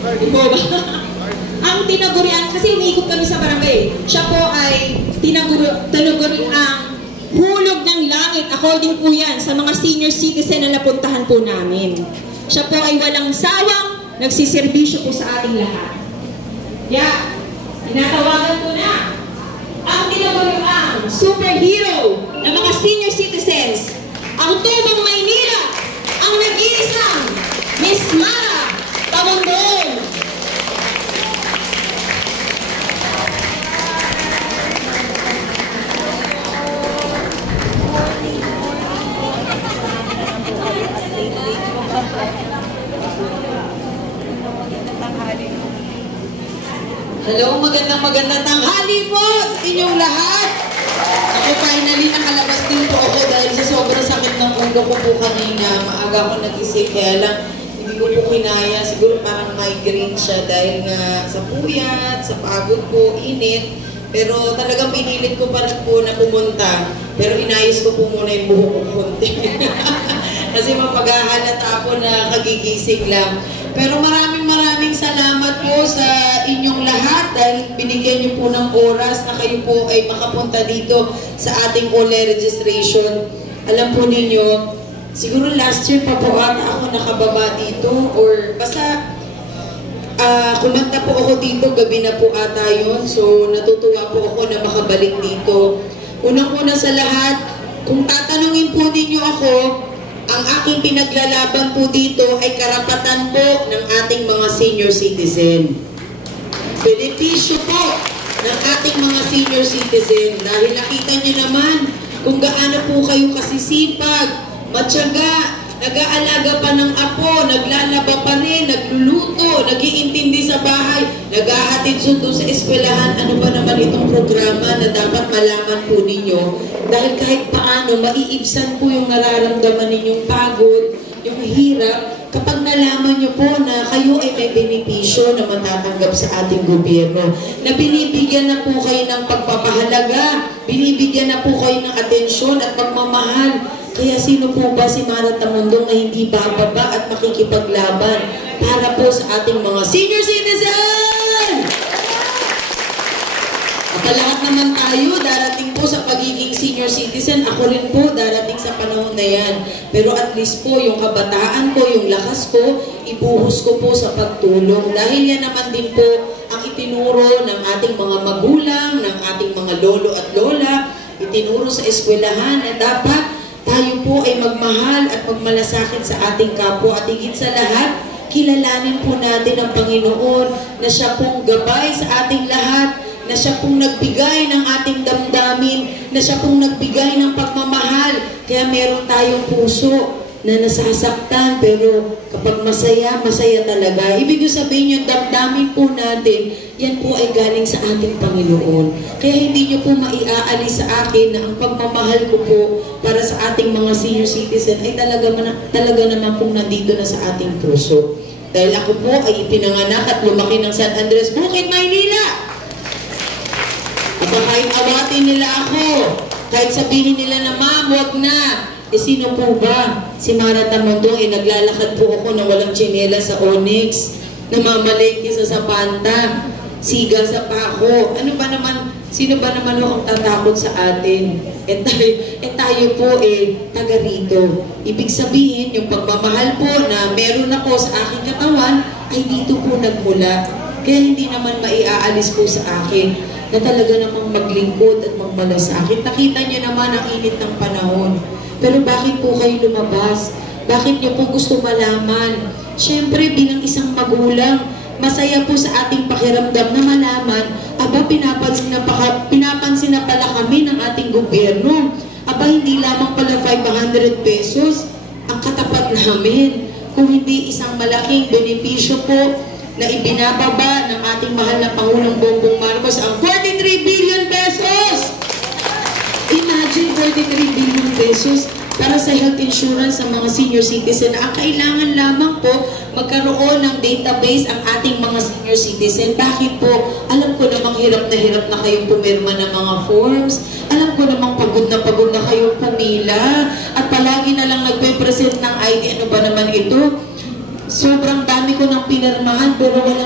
Ikaw ba? Ang tinagurian, kasi umiikot kami sa barangay. Siya po ay tinaguri ang hulog ng langit. According po yan sa mga senior citizen na napuntahan po namin. Siya po ay walang sawang nagsiservisyo po sa ating lahat. Yeah, tinatawagan po na ang tinaguri ang superhero ng mga senior citizens, ang Tubong Maynila, ang nag-iisang Miss Mara Pamundong. Hello, magandang tanghali po sa inyong lahat. Ako finally nakalabas din po ako dahil sa sobrang sakit ng ulo ko po kanina. Maaga ako nagising, kaya lang hindi ko po kinaya. Siguro parang migraine siya dahil nga sa puyat, sa pagod ko, init. Pero talagang pinilit ko pa rin po na pumunta. Pero inayos ko po muna yung buhok ko konti. Kasi mapaghahalata ako na kagigising lang. Pero maraming salamat po sa inyong lahat dahil binigyan niyo po ng oras na kayo po ay makapunta dito sa ating OLE registration. Alam po ninyo, siguro last year pa po ata ako nakababa dito or basta kumanta po ako dito, gabi na po ata yun. So natutuwa po ako na makabalik dito. Unang-una sa lahat, kung tatanungin po ninyo ako, ang aking pinaglalaban po dito ay karapatan po ng ating mga senior citizen. Benepisyo po ng ating mga senior citizen. Dahil nakita nyo naman kung gaano po kayo kasisipag, matyaga, nag-aalaga pa ng apo, naglalaba pa rin, nagluluto, nag-iintindi sa bahay, nag-ahatid sundo sa eskwelahan. Ano ba naman itong programa na dapat malaman po ninyo? Dahil kahit paano, maiibsan po yung nararamdaman ninyong pagod, yung hirap, kapag nalaman nyo po na kayo ay may benepisyo na matatanggap sa ating gobyerno, na binibigyan na po kayo ng pagpapahalaga, binibigyan na po kayo ng atensyon at pagmamahal. Kaya sino po ba si Mara Tamundong na hindi bababa at makikipaglaban para po sa ating mga senior citizen? At lahat naman tayo, darating po sa pagiging senior citizen. Ako rin po, darating sa panahon na yan. Pero at least po, yung kabataan ko, yung lakas ko, ibuhos ko po sa pagtulong. Dahil yan naman din po ang itinuro ng ating mga magulang, ng ating mga lolo at lola, itinuro sa eskwelahan na dapat tayo po ay magmahal at magmalasakit sa ating kapwa at higit sa lahat, kilalanin po natin ang Panginoon na siya pong gabay sa ating lahat, na siya pong nagbigay ng ating damdamin, na siya pong nagbigay ng pagmamahal. Kaya meron tayong puso na nasasaktan, pero kapag masaya, masaya talaga. Ibig sabihin yung damdamin po natin, yan po ay galing sa ating Panginoon. Kaya hindi nyo po maiaalis sa akin na ang pagmamahal ko po para sa ating mga senior citizen ay talaga naman pong nandito na sa ating puso. Dahil ako po ay ipinanganak at lumaki ng San Andres, Bukid, Maynila. At kahit awatin nila ako, kahit sabihin nila na, "Ma'am, wag na." Sino po ba? Si Mara Tamundong, naglalakad po ako na walang tsinela sa Onyx, namamalengke sa Zapanta, siga sa Paco. Ano ba naman, sino ba naman ang tatakot sa atin? Tayo po taga rito. Ibig sabihin, yung pagmamahal po na meron ako sa aking katawan, ay dito po nagmula. Kaya hindi naman maiaalis po sa akin na talaga namang maglingkod at magmalasakit. Nakita niyo naman ang init ng panahon. Pero bakit po kayo lumabas? Bakit niyo po gusto malaman? Siyempre, bilang isang magulang, masaya po sa ating pakiramdam na malaman, aba, pinapansin na pala kami ng ating gobyerno. Aba, hindi lamang pala 500 pesos ang katapat namin. Kung hindi isang malaking benepisyo po na ibinababa ng ating mahal na Pangulong Bongbong Marcos ang 43 billion pesos! Imagine 43 billion pesos para sa health insurance sa mga senior citizen. Ang kailangan lamang po magkaroon ng database ang ating mga senior citizen. Bakit po? Alam ko namang hirap na kayong pumirma ng mga forms. Alam ko namang pagod na kayong pumila. At palagi na lang nagpe-present ng ID. Ano ba naman ito? Sobrang dami ko ng pinirmahan pero wala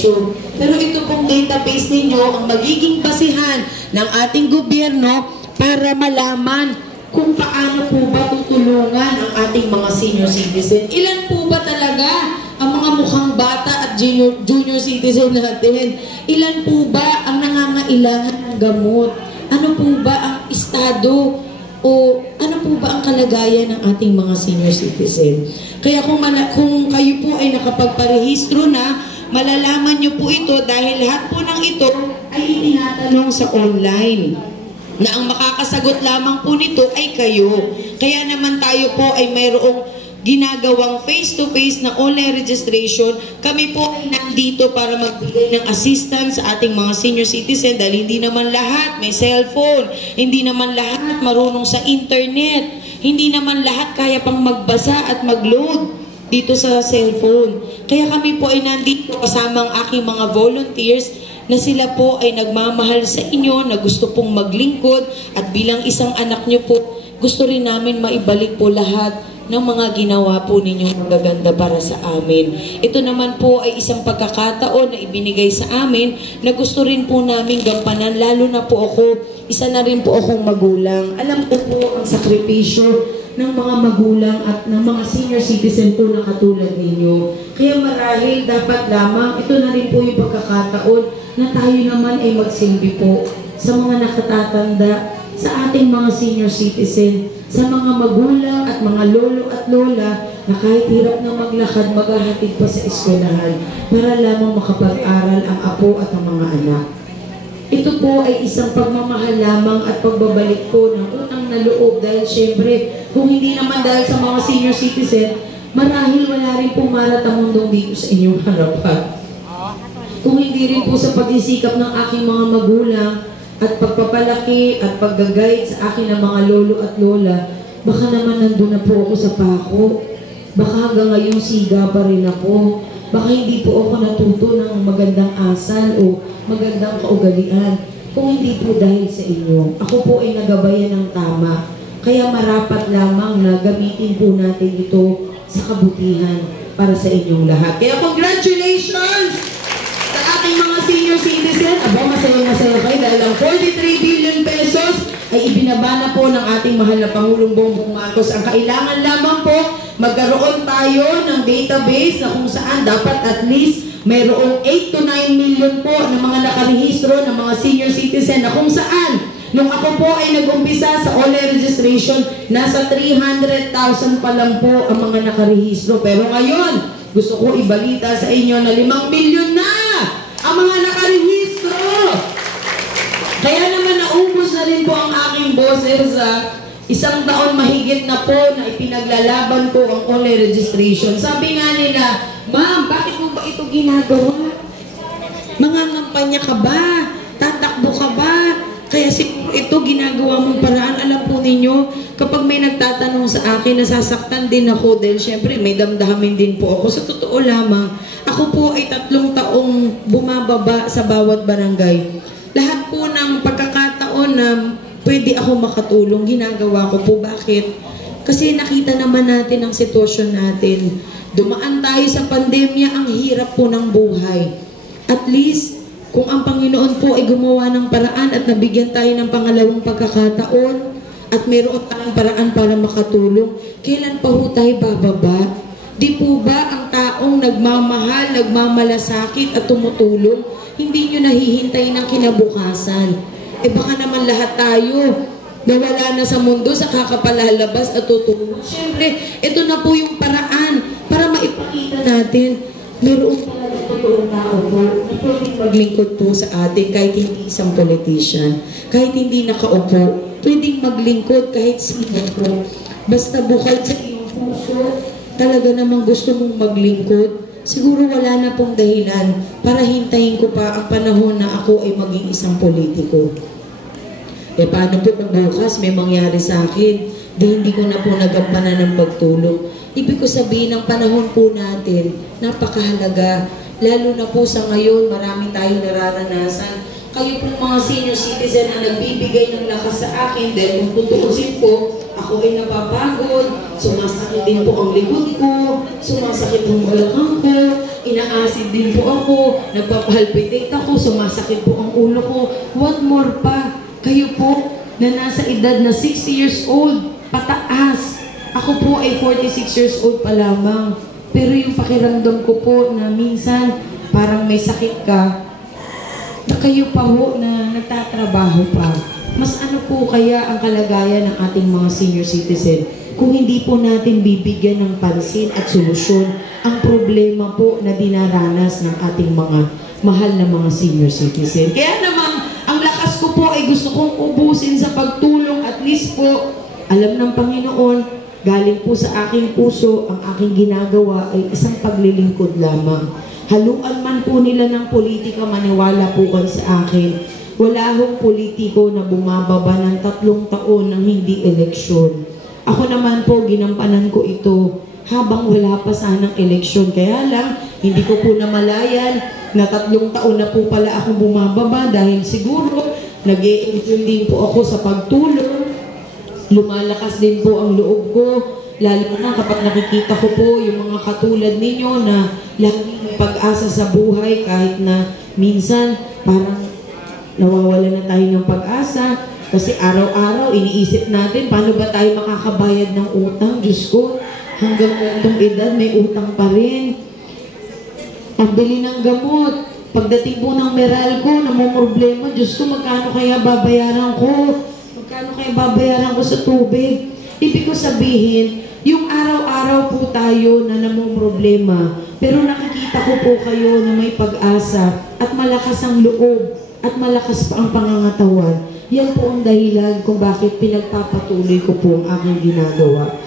sakripisyo. Pero ito pong database ninyo ang magiging basihan ng ating gobyerno para malaman kung paano po ba tutulungan ang ating mga senior citizen. Ilan po ba talaga ang mga mukhang bata at junior citizen natin? Ilan po ba ang nangangailangan ng gamot? Ano po ba ang estado o ano po ba ang kalagayan ng ating mga senior citizen? Kaya kung kayo po ay nakapagparehistro na, malalaman nyo po ito dahil lahat po ng ito ay itinatanong sa online. Na ang makakasagot lamang po nito ay kayo. Kaya naman tayo po ay mayroong ginagawang face-to-face na online registration. Kami po ay nandito para magbigay ng assistance sa ating mga senior citizen dahil hindi naman lahat may cellphone, hindi naman lahat marunong sa internet, hindi naman lahat kaya pang magbasa at mag-load dito sa cellphone. Kaya kami po ay nandito kasama ang aking mga volunteers na sila po ay nagmamahal sa inyo, na gusto pong maglingkod, at bilang isang anak nyo po, gusto rin namin maibalik po lahat ng mga ginawa po ninyong magaganda para sa amin. Ito naman po ay isang pagkakataon na ibinigay sa amin na gusto rin po namin gampanan, lalo na po ako, isa na rin po akong magulang. Alam ko po ang sakripisyo ng mga magulang at ng mga senior citizen po na katulad ninyo. Kaya marahil dapat lamang, ito na rin po yung pagkakataon na tayo naman ay magsilbi po sa mga nakatatanda, sa ating mga senior citizen, sa mga magulang at mga lolo at lola na kahit hirap na maglakad, maghahatid pa sa eskwelahan para lamang makapag-aral ang apo at ang mga anak. Ito po ay isang pagmamahal lamang at pagbabalik po ng utang na loob dahil syempre, kung hindi naman dahil sa mga senior citizen, marahil wala rin pong maratamundong dito sa inyong harapan. Kung hindi rin po sa pagsisikap ng aking mga magulang at pagpapalaki at pag-guide sa akin ng mga lolo at lola, baka naman nandun na po ako sa pako. Baka hanggang ngayon siga pa rin ako. Baka hindi po ako natuto ng magandang asal o magandang kaugalian. Kung hindi po dahil sa inyo, ako po ay nagabayan ng tama. Kaya marapat lamang na gamitin po natin ito sa kabutihan para sa inyong lahat. Kaya congratulations! Sa ating mga senior citizen, masaya-masaya kayo dahil ang 43 billion pesos ay ibinaba na po ng ating mahal na Pangulong Bongbong Marcos. Ang kailangan lamang po, magkaroon tayo ng database na kung saan dapat at least mayroong 8 to 9 million po ng mga nakarehistro ng mga senior citizen na kung saan nung ako po ay nag-umpisa sa online registration, nasa 300,000 pa lang po ang mga nakarehistro. Pero ngayon, gusto ko ibalita sa inyo na 5 milyon na ang mga nakarehistro. Kaya naman naubos na rin po ang aking boses sa isang taon mahigit na po na ipinaglalaban ko ang online registration. Sabi nga nila, ma'am, bakit mo ba ito ginagawa? Mangangampanya ka ba? Tatakbo ka ba? Kaya siguro ito ginagawa mong paraan. Alam po ninyo, kapag may nagtatanong sa akin, nasasaktan din ako dahil syempre may damdamin din po ako. Sa totoo lamang, ako po ay 3 taong bumababa sa bawat barangay. Lahat po ng pagkakataon na pwede ako makatulong, ginagawa ko po. Bakit? Kasi nakita naman natin ang sitwasyon natin. Dumaan tayo sa pandemya, ang hirap po ng buhay. At least, kung ang Panginoon po ay gumawa ng paraan at nabigyan tayo ng pangalawang pagkakataon at mayroon tayong paraan para makatulong, kailan pa ho tayo bababa? Di po ba ang taong nagmamahal, nagmamalasakit at tumutulong, hindi nyo nahihintay ng kinabukasan? Eh baka naman lahat tayo nawala na sa mundo sa kakapalalabas at tutulong. Siyempre, ito na po yung paraan para maipakita natin mayroong talaga totoong tao po na pwedeng maglingkod po sa atin kahit hindi isang politician, kahit hindi nakaupo, pwedeng maglingkod kahit sino po. Basta bukal sa iyong puso, talaga namang gusto mong maglingkod, siguro wala na pong dahilan para hintayin ko pa ang panahon na ako ay maging isang politiko. Eh paano po kung bukas may mangyari sa akin, di hindi ko na po nagampanan ng pagtulong. Ibig ko sabihin, ng panahon po natin, napakahalaga. Lalo na po sa ngayon, marami tayong nararanasan. Kayo po mga senior citizen na nagbibigay ng lakas sa akin dahil kung tutuusin po, ako ay napapagod, sumasakit din po ang likod ko, sumasakit ang balakang ko, ina-acid din po ako, nagpapalpitate ako, sumasakit po ang ulo ko. What more pa? Kayo po na nasa edad na 60 years old, pataas. Ako po ay 46 years old pa lamang. Pero yung pakiramdam ko po na minsan parang may sakit ka, na kayo pa ho na nagtatrabaho pa. Mas ano po kaya ang kalagayan ng ating mga senior citizen kung hindi po natin bibigyan ng pansin at solusyon ang problema po na dinaranas ng ating mga mahal na mga senior citizen. Kaya naman, ang lakas ko po ay gusto kong ubusin sa pagtulong, at least po, alam ng Panginoon, galing po sa aking puso, ang aking ginagawa ay isang paglilingkod lamang. Haluan man po nila ng politika, maniwala po kayo sa akin. Wala hong politiko na bumababa ng 3 taon ng hindi eleksyon. Ako naman po, ginampanan ko ito habang wala pa sanang eleksyon. Kaya lang, hindi ko po namalayan na 3 taon na po pala akong bumababa dahil siguro nag-e-enjoy din po ako sa pagtulong. Lumalakas din po ang loob ko, lalo na kapag nakikita ko po yung mga katulad ninyo na laging may pag-asa sa buhay kahit na minsan parang nawawala na tayo ng pag-asa kasi araw-araw iniisip natin paano ba tayo makakabayad ng utang. Diyos ko, hanggang itong edad may utang pa rin. Pambili ng gamot, pagdating po ng Meralco, namumroblema, Diyos ko, magkano kaya babayaran ko? Magkano kaya babayaran ko sa tubig? Ibig ko sabihin, yung araw-araw po tayo na namumroblema, pero nakikita ko po kayo na may pag-asa at malakas ang loob at malakas pa ang pangangatawan. Yan po ang dahilan kung bakit pinagpapatuloy ko po ang aking ginagawa.